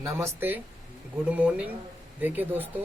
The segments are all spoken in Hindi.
नमस्ते, गुड मॉर्निंग। देखिए दोस्तों,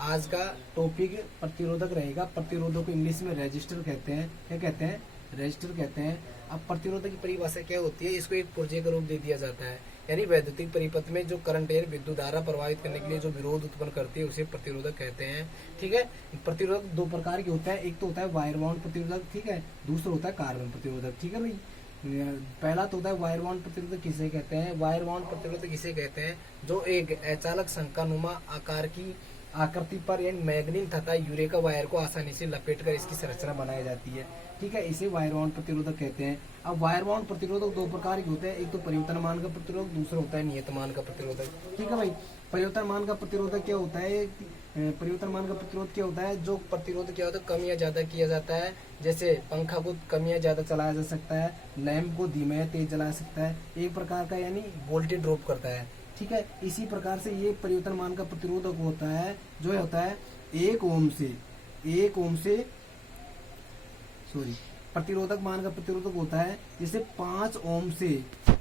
आज का टॉपिक प्रतिरोधक रहेगा। प्रतिरोधक को इंग्लिश में रेजिस्टर कहते हैं। क्या कहते हैं? रेजिस्टर कहते हैं। अब प्रतिरोधक की परिभाषा क्या होती है? इसको एक पुर्जे का रूप दे दिया जाता है, यानी वैद्युतिक परिपथ में जो करंट या विद्युत धारा प्रवाहित करने के लिए जो विरोध उत्पन्न करती है उसे प्रतिरोधक कहते हैं। ठीक है। प्रतिरोधक दो प्रकार के होता है, एक तो होता है वायर बाउंड प्रतिरोधक, ठीक है, दूसरा होता है कार्बन प्रतिरोधक। ठीक है भाई, पहला तो होता है वायर बाउंड प्रतिरोधक। किसे कहते हैं? वायर बाउंड प्रतिरोधक किसे कहते हैं? जो एक अचालक शंकानुमा आकार की आकृति पर मैग्नीन तथा यूरेका वायर को आसानी से लपेटकर इसकी संरचना बनाई जाती है। ठीक है, इसे वायर बाउंड प्रतिरोधक कहते हैं। अब वायर बाउंड प्रतिरोधक दो प्रकार के होते हैं, एक तो परिवर्तनमान का प्रतिरोधक, दूसरा होता है नियतमान का प्रतिरोधक। ठीक है भाई, परिवर्तनमान का प्रतिरोधक क्या होता है? परिवर्तनमान का प्रतिरोध क्या होता है? जो प्रतिरोध क्या होता है, कम या ज्यादा किया जाता है। जैसे पंखा को कम या ज्यादा चलाया जा सकता है, लैंप को धीमे या तेज जला सकता है, एक प्रकार का, यानी वोल्टेज ड्रॉप करता है। ठीक है, इसी प्रकार से ये परिवर्तनमान का प्रतिरोधक होता है, जो होता है 1 ओम से प्रतिरोधक मान का प्रतिरोधक होता है जिसे 5 ओम से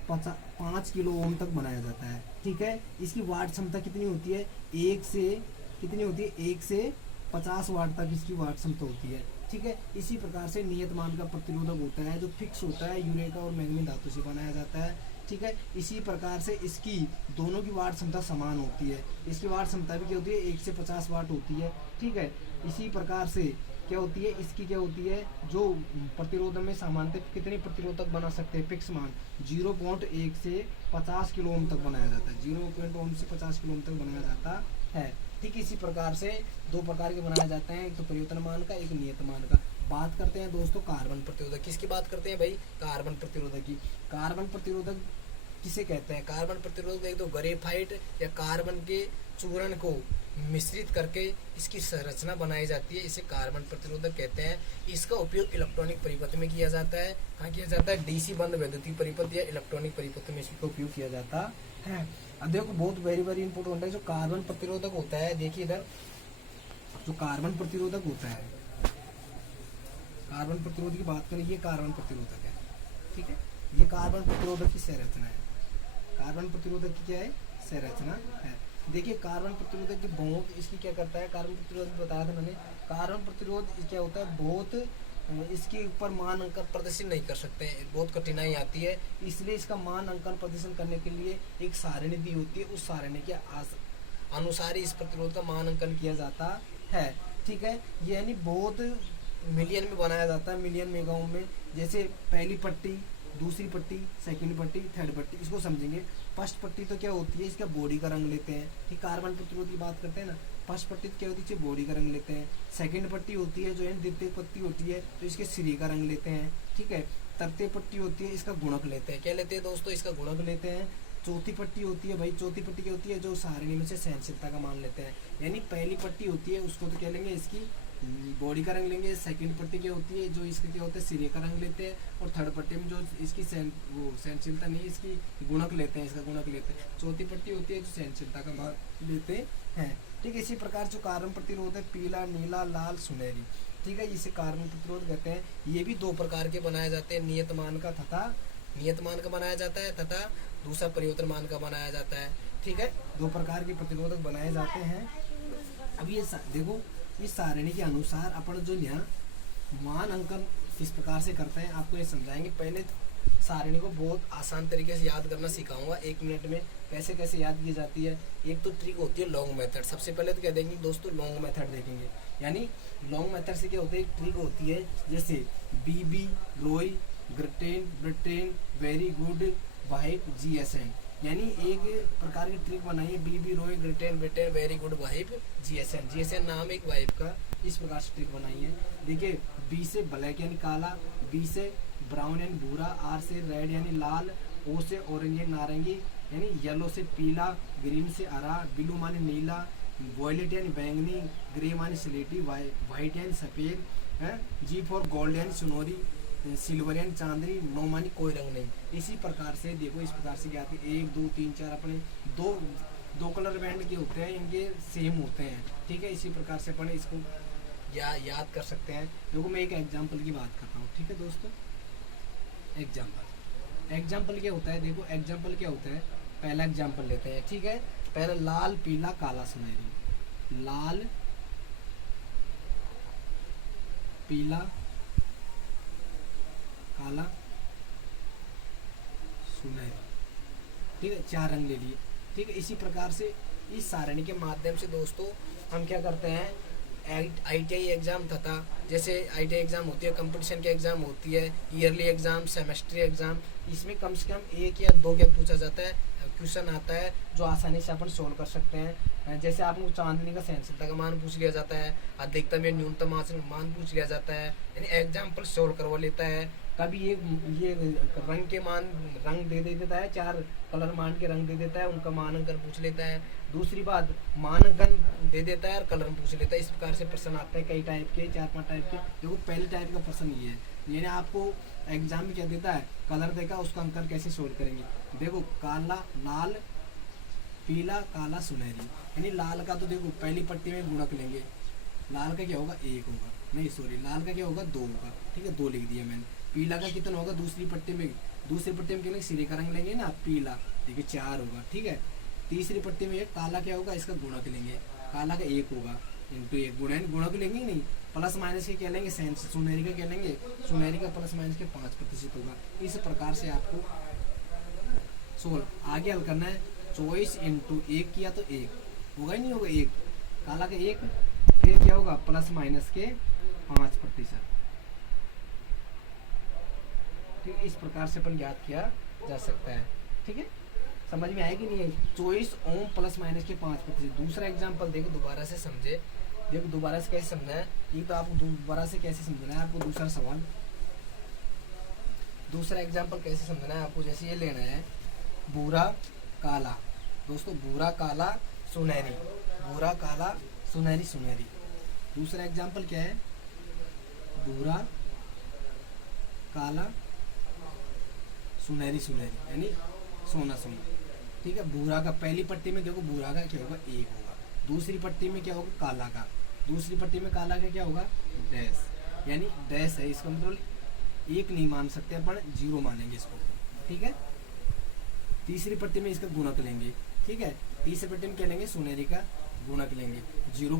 5 किलो ओम तक बनाया जाता है। ठीक है, इसकी वाट क्षमता कितनी होती है? 1 से 50 वाट तक इसकी वाट क्षमता होती है। ठीक है, इसी प्रकार से नियत मान का प्रतिरोधक होता है जो फिक्स होता है, यूरेका और मैग्नीज धातु से बनाया जाता है। ठीक है, इसी प्रकार से इसकी दोनों की वाट क्षमता समान होती है। इसकी वाट क्षमता भी क्या होती है? 1 से 50 वाट होती है। ठीक है, इसी प्रकार से क्या होती है? इसकी क्या होती है? जो प्रतिरोध में सामान्यतः कितने प्रतिरोधक बना सकते हैं? फिक्स मान 0.1 से 50 किलो ओम तक बनाया जाता है। 0.1 से 50 किलो ओम तक बनाया जाता है। ठीक, इसी प्रकार से दो प्रकार के बनाए जाते हैं, एक तो परिवर्तनमान का, एक नियतमान का। बात करते हैं दोस्तों कार्बन प्रतिरोधक। किसकी बात करते हैं भाई? कार्बन प्रतिरोधक की। कार्बन प्रतिरोधक किसे कहते हैं? कार्बन प्रतिरोधक एक तो ग्रेफाइट या कार्बन के चूर्ण को मिश्रित करके इसकी संरचना बनाई जाती है, इसे कार्बन प्रतिरोधक कहते हैं। इसका उपयोग इलेक्ट्रॉनिक परिपथ में किया जाता है। कहाँ किया जाता है? डीसी बंद वैद्युतिक परिपथ या इलेक्ट्रॉनिक परिपथ में इसका उपयोग किया जाता है। अब देखो, बहुत वेरी इंपोर्टेंट है जो कार्बन प्रतिरोधक होता है। देखिए इधर, जो कार्बन प्रतिरोधक होता है, कार्बन प्रतिरोध की बात करें, ये कार्बन प्रतिरोधक है। ठीक है, ये कार्बन प्रतिरोधक की संरचना है। कार्बन प्रतिरोधक की क्या है? संरचना है। देखिए, कार्बन प्रतिरोधक की बहुत इसकी क्या करता है? कार्बन प्रतिरोध बताया था मैंने। कार्बन प्रतिरोध क्या होता है? बहुत इसके ऊपर मान अंकन प्रदर्शन नहीं कर सकते हैं, बहुत कठिनाई आती है, इसलिए इसका मान अंकन प्रदर्शन करने के लिए एक सारणी दी होती है, उस सारणी के अनुसार इस प्रतिरोध का मान अंकन किया जाता है। ठीक है, यानी बहुत मिलियन में बनाया जाता है, मिलियन मेगा ओम में। जैसे पहली पट्टी, दूसरी पट्टी, सेकंड पट्टी, थर्ड पट्टी, इसको समझेंगे। फर्स्ट पट्टी तो क्या होती है? इसका बॉडी का रंग लेते हैं। ठीक, कार्बन प्रतिरोध की बात करते हैं ना, फर्स्ट पट्टी क्या होती है? बॉडी का रंग लेते हैं। सेकंड पट्टी होती है जो है द्वितीय पट्टी होती है, तो इसके सिरे का रंग लेते हैं। ठीक है, तृतीय पट्टी होती है, इसका गुणक लेते हैं। क्या लेते हैं दोस्तों? इसका गुणक लेते हैं। चौथी पट्टी होती है भाई, चौथी पट्टी क्या होती है? जो सारणी में से सहनशीलता का मान लेते हैं। यानी पहली पट्टी होती है उसको तो क्या लेंगे? इसकी बॉडी का रंग लेंगे। सेकंड पट्टी क्या होती है? जो इसका क्या होता है? सिरे का रंग लेते हैं। और थर्ड पट्टी में जो इसकी सहनशीलता नहीं, इसकी गुणक लेते हैं, इसका गुणक लेते हैं। चौथी पट्टी होती है जो सहनशीलता का मान लेते हैं। ठीक है, इसी प्रकार जो कार्बन प्रतिरोध है, पीला, नीला, लाल, सुनहरी, ठीक है, इसे कार्बन प्रतिरोध कहते हैं। ये भी दो प्रकार के बनाए जाते हैं, नियतमान का बनाया जाता है तथा दूसरा परिवर्तनमान का बनाया जाता है। ठीक है, दो प्रकार के प्रतिरोधक बनाए जाते हैं। अब ये देखो, इस सारणी के अनुसार अपन जो यहाँ मान अंकन किस प्रकार से करते हैं आपको ये समझाएंगे। पहले सारणी को बहुत आसान तरीके से याद करना सिखाऊंगा 1 मिनट में, कैसे कैसे याद की जाती है। एक तो ट्रिक होती है लॉन्ग मेथड। सबसे पहले तो क्या देखेंगे दोस्तों? लॉन्ग मेथड देखेंगे। यानी लॉन्ग मेथड से क्या होता है? एक ट्रिक होती है, जैसे बीबी, रोय, ग्रेटेन, वेरी गुड, वाइफ, GSN। यानी एक प्रकार की ट्रिक बनाई है, बीबी, रोय, ग्रेटेन, वेरी गुड, वाइफ, GSN नाम एक वाइफ का, इस प्रकार से ट्रिक बनाई है। देखिए, बी से ब्लैक यानी काला, बी से ब्राउन यानी भूरा, आर से रेड यानी लाल, ओ से ऑरेंज यानी नारंगी, यानी येलो से पीला, ग्रीन से हरा, ब्लू माने नीला, वॉयलेट यानी बैंगनी, ग्रे माने स्लेटी, वाइट यानी सफेद है, जी फॉर गोल्ड यानी सुनहरी, सिल्वर यानी चांदनी, नो मानी कोई रंग नहीं। इसी प्रकार से देखो, इस प्रकार से क्या आती है? 1 2 3 4 अपने दो कलर बैंड के होते हैं, इनके सेम होते हैं। ठीक है, इसी प्रकार से अपन इसको याद कर सकते हैं। देखो, मैं एक एग्जाम्पल की बात करता हूँ। ठीक है दोस्तों, एग्जाम्पल क्या होता है? देखो, एग्जाम्पल क्या होता है? पहला एग्जाम्पल लेते हैं, ठीक है। पहले लाल पीला काला सुनहरी, लाल पीला काला सुनहरी, ठीक है, 4 रंग ले लिए, ठीक है। इसी प्रकार से इस सारणी के माध्यम से दोस्तों हम क्या करते हैं, ITI एग्ज़ाम तथा जैसे ITI एग्ज़ाम होती है, कंपटीशन के एग्ज़ाम होती है, ईयरली एग्ज़ाम, सेमेस्ट्री एग्ज़ाम, इसमें कम से कम 1 या 2 क्या पूछा जाता है, क्वेश्चन आता है जो आसानी से अपन सोल्व कर सकते हैं। जैसे आपको चांदनी का सहनशीलता का मान पूछ लिया जाता है, अधिकतम या न्यूनतम मान पूछ लिया जाता है, यानी एग्जाम्पल सोल्व करवा लेता है। कभी ये रंग के मान रंग दे देता है, 4 कलर मान के रंग दे देता है, उनका मानांकन पूछ लेता है। दूसरी बात, मानांकन दे देता है और कलर पूछ लेता है। इस प्रकार से प्रश्न आते हैं कई टाइप के, 4-5 टाइप के। देखो पहले टाइप का प्रश्न ये है, यानी आपको एग्जाम में क्या देता है, कलर देखा, उसका अंकन कैसे सोल्व करेंगे। देखो काला, लाल पीला काला सुनहरी, यानी लाल का तो देखो पहली पट्टी में गुणक लेंगे, लाल का क्या होगा 1 होगा, नहीं सॉरी लाल का क्या होगा 2 होगा, ठीक है 2 लिख दिया मैंने। पीला का कितना होगा, दूसरी पट्टी में क्या लेंगे, सिरे का रंग लेंगे ना पीला, देखिए 4 होगा, ठीक है। तीसरी पट्टी में काला क्या होगा, इसका गुणक लेंगे, काला का 1 होगा, इंटू 1 गुणक लेंगे नहीं, प्लस माइनस के क्या लेंगे, सुनहरी का क्या लेंगे, सुनहरी का प्लस माइनस के 5% होगा। इस प्रकार से आपको सोल्व आगे हल करना है। 24 इंटू 1 किया तो 1 होगा ही नहीं होगा, 1 काला का 1, फिर क्या होगा प्लस माइनस के 5%, ठीक है। इस प्रकार से अपन ज्ञात किया जा सकता है, ठीक है। समझ में आएगी नहीं है, 24 ओम प्लस माइनस के 5%। दूसरा एग्जाम्पल देखो, दोबारा से समझे, देखो दोबारा से कैसे समझना है, ये तो आपको दोबारा से कैसे समझना है आपको। दूसरा सवाल, दूसरा एग्जाम्पल कैसे समझना है आपको, जैसे ये लेना है भूरा काला, दोस्तों भूरा काला सुनहरी, भूरा काला सुनहरी सुनहरी। दूसरा एग्जाम्पल क्या है, भूरा काला सुनहरी सुनहरी, यानी सोना सोना, ठीक है। भूरा का पहली पट्टी में देखो भूरा का क्या होगा 1 होगा, दूसरी पट्टी में क्या होगा काला का, दूसरी पट्टी में काला का क्या होगा डैश, यानी डैश है, इसका मतलब 1 नहीं मान सकते अपन, 0 मानेंगे इसको, ठीक है। तीसरी पट्टी में इसका गुणक लेंगे, ठीक है, तीसरी पट्टी में क्या लेंगे, सुनहरी का गुणक लेंगे 0.